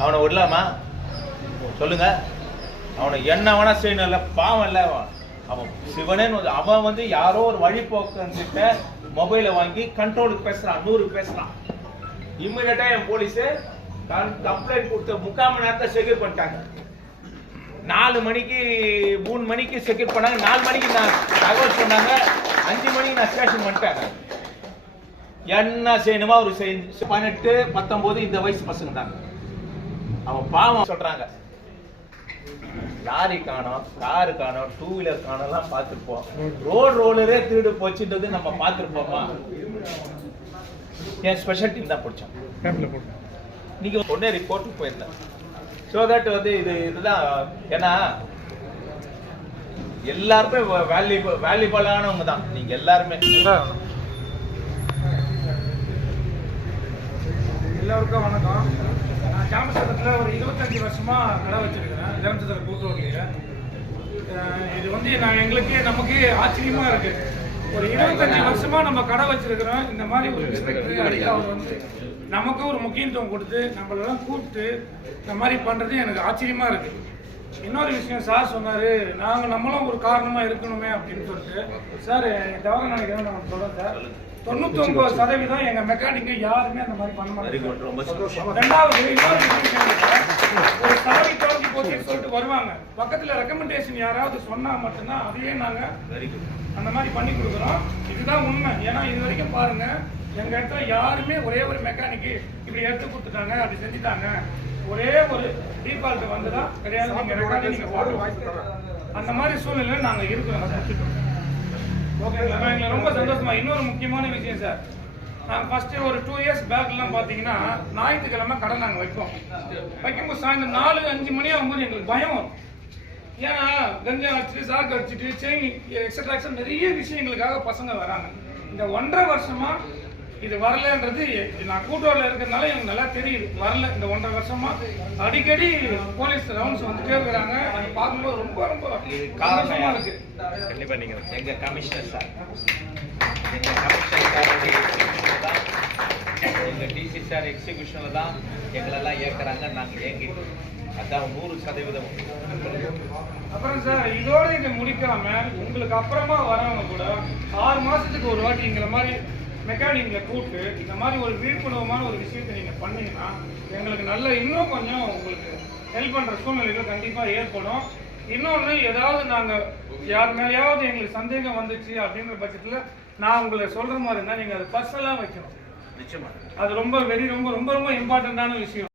அவனை விடலாமா? சொல்லுங்க. அவனை என்ன வேணா செய்யணும்ல பாவம் இல்லை. அவன் அவன் சிவனேன்னு வந்து- அவன் வந்து யாரோ ஒரு வழிபோக்கிட்ட மொபைலை வாங்கி கண்ட்ரோலுக்கு பேசுறான் நூறுக்கு பேசுறான். இம்மிடியட்டா என் போலீஸு கம்ப்ளைண்ட் கொடுத்த முக்கால் மணி நேரத்தை செக்யூர் பண்ணிட்டாங்க. நாலு மணிக்கு மூணு மணிக்கு செக்யூர் பண்ணாங்க. நாலு மணிக்கு நான் தகவல் சொன்னாங்க. அஞ்சு மணிக்கு நான் ஸ்டேஷன் பண்ணிட்டாங்க என்ன செய்யணுமோ அவர் செஞ்சு பதினெட்டு பத்தொம்போது இந்த வயசு பசங்க தாங்க அவன் பாவம் சொல்றாங்க. லாரி காணோம் காரு காணோம் டூ வீலர் காணோம்லாம் பார்த்துருப்போம். ரோடு ரோலரே திருடு போச்சுன்றது நம்ம பார்த்துருப்போமா? என் ஸ்பெஷல் டீம் தான் பிடிச்சோம். கேம்பில் போட்டு நீங்க உடனே ரிப்போர்ட்டுக்கு போயிருந்தேன். ஸோ தட் வந்து இது இதுதான் ஏன்னா எல்லாருமே வேல்யூபிள் வேல்யூபிளானவங்க தான். நீங்க எல்லாருமே. எல்லோருக்கும் வணக்கம். நான் ஜாமசத்தில் ஒரு இருபத்தஞ்சி வருஷமா கடை வச்சிருக்கிறேன். ஜாமசத்தில் கூட்டுறவுலையே இது வந்து நான் எங்களுக்கு நமக்கு ஆச்சரியமா இருக்குது ஒரு இருபத்தஞ்சி வருஷமா நம்ம கடை வச்சிருக்கிறோம். இந்த மாதிரி ஒரு இன்ஸ்பெக்டர் அவர் வந்து நமக்கு ஒரு முக்கியத்துவம் கொடுத்து நம்மளெல்லாம் கூப்பிட்டு இந்த மாதிரி பண்ணுறது எனக்கு ஆச்சரியமாக இருக்குது இன்னொரு விஷயம் சார் சொன்னாரு நாங்க நம்மளும் ஒரு காரணமா இருக்கணுமே அப்படின்னு சொல்லிட்டு. சார் தவிர நினைக்கிறேன் நான் சொல்றேன் சார். தொண்ணூத்தொன்பது சதவீதம் எங்க மெக்கானிக்கு யாருமே அந்த மாதிரி பண்ண மாட்டாங்க. ரெண்டாவது இன்னொரு விஷயம் ஒரு சாவி தொலைஞ்சு போச்சுன்னு சொல்லிட்டு வருவாங்க. பக்கத்துல ரெக்கமெண்டேஷன் யாராவது சொன்னா மட்டும்தான் அதையே நாங்க அந்த மாதிரி பண்ணி கொடுக்குறோம். இதுதான் உண்மை. ஏன்னா இது வரைக்கும் பாருங்க எங்க இடத்துல யாருமே ஒரே ஒரு மெக்கானிக்கு இப்படி எடுத்து கொடுத்துட்டாங்க அப்படி செஞ்சுட்டாங்க. ஒரே ஒரு டீஃபால்ட் வந்ததா கிடையாது. நீங்க ரெக்கார்டு நீங்க போட்டு அந்த மாதிரி சூழ்நிலையில நாங்க இருக்கிறோம். ஓகேங்களா நான் எங்களுக்கு ரொம்ப சந்தோஷமா இன்னொரு முக்கியமான விஷயம் சார் நாங்கள் ஃபர்ஸ்ட் ஒரு டூ இயர்ஸ் பேக்லாம் பார்த்தீங்கன்னா ஞாயிற்றுக்கிழமை கடை நாங்கள் வைப்போம். வைக்கும்போது சாயந்தரம் நாலு அஞ்சு மணி ஆகும்போது எங்களுக்கு பயம் வரும். ஏன்னா கஞ்சா அடிச்சுட்டு சாக்கு அடிச்சுட்டு செயின் எக்ஸட்ரா எக்ஸட்ரா நிறைய விஷயங்களுக்காக பசங்க வராங்க. இந்த ஒன்றரை வருஷமா இது வரலன்றது நான் கூட்டோரில் இருக்கிறதுனால எனக்கு நல்லா தெரியுது. வரல. இந்த ஒன்றரை வருஷமா அடிக்கடி போலீஸ் ரவுண்ட்ஸ் வந்துட்டே இருக்கிறாங்க. அதை பார்க்கும்போது ரொம்ப ரொம்ப இது காரணம் சந்தோஷமா யாரு? இருக்கு. கண்டிப்பா நீங்க எங்க கமிஷனர் சார் எங்க கமிஷனர் சாருடைய execution தான் எங்க டிசி சார் எக்ஸிகியூஷன்ல தான் எங்களெல்லாம் இயக்குறாங்க நாங்க இயங்கிட்டு இருக்கோம். அதான் நூறு சதவீதம். அப்புறம் சார் இதோட இதை முடிக்காம உங்களுக்கு அப்புறமா வரவங்க கூட ஆறு மாசத்துக்கு ஒரு வாட்டி எங்களை மாதிரி மெக்கானிக்ல கூப்பிட்டு இந்த மாதிரி ஒரு விழிப்புணர்வுமான ஒரு விஷயத்தை நீங்க பண்ணீங்கன்னா எங்களுக்கு நல்ல இன்னும் கொஞ்சம் உங்களுக்கு ஹெல்ப் பண்ற சூழ்நிலைகள் கண்டிப்பா ஏற்படும். இன்னொன்று ஏதாவது நாங்க யார் மேலேயாவது எங்களுக்கு சந்தேகம் வந்துச்சு அப்படின்ற பட்சத்துல நான் உங்களை சொல்ற மாதிரி இருந்தா நீங்க அதை பர்சனலா வைக்கணும். நிச்சயமா. அது ரொம்ப வெரி ரொம்ப ரொம்ப ரொம்ப இம்பார்ட்டண்ட்டான விஷயம்.